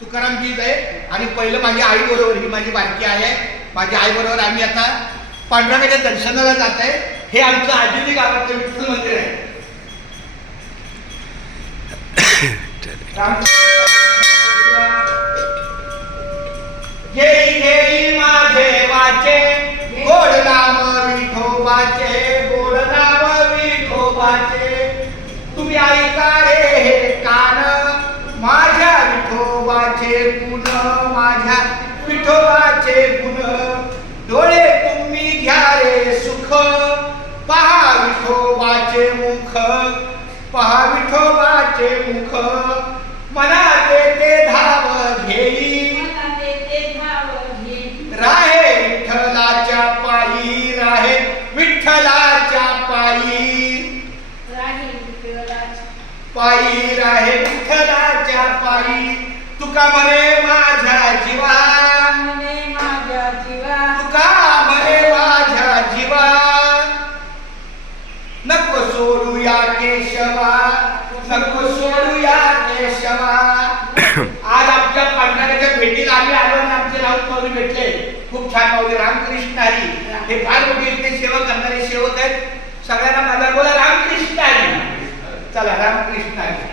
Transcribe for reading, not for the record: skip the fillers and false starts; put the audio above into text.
तुकाराम बीज आहे. आणि पहिलं माझी आई बरोबर, ही माझी बारकी आई आहे, माझ्या आई बरोबर आम्ही आता पांडुरंगाच्या दर्शनाला जात आहे. हे आमचं आजीनी गावातलं विठ्ठल मंदिर आहे. घेई घेई माझे वाचे गोड नाम विठोबाचे, गोड नाम विठोबाचे. तुम्ही ऐका रे हे कान माझ्या विठोबाचे गुण, माझ्या विठोबाचे गुण. डोळे तुम्ही घ्या रे सुख, पहा विठोबाचे मुख, पहा विठोबाचे मुख. मनात ते धाव घेई राहे विठ्ठलाच्या पायी, राहे विठ्ठलाच्या पायी, पायी राहे विठ्ठलाच्या पायी. तुका म्हणे माझ्या जीवा, तुका म्हणे माझ्या जीवा, नको सोडूया केशवा, नको सोडूया केशवा. आज आमच्या पांडुरंगाच्या भेटीला आम्ही आलो आणि आमचे राऊत माऊली भेटले. खूप छान माऊली, रामकृष्ण हरी. हे फार मोठी इथे सेवा करणारे सेवक आहेत. सगळ्यांना माझा बोला रामकृष्ण हरी. चला रामकृष्ण हरी.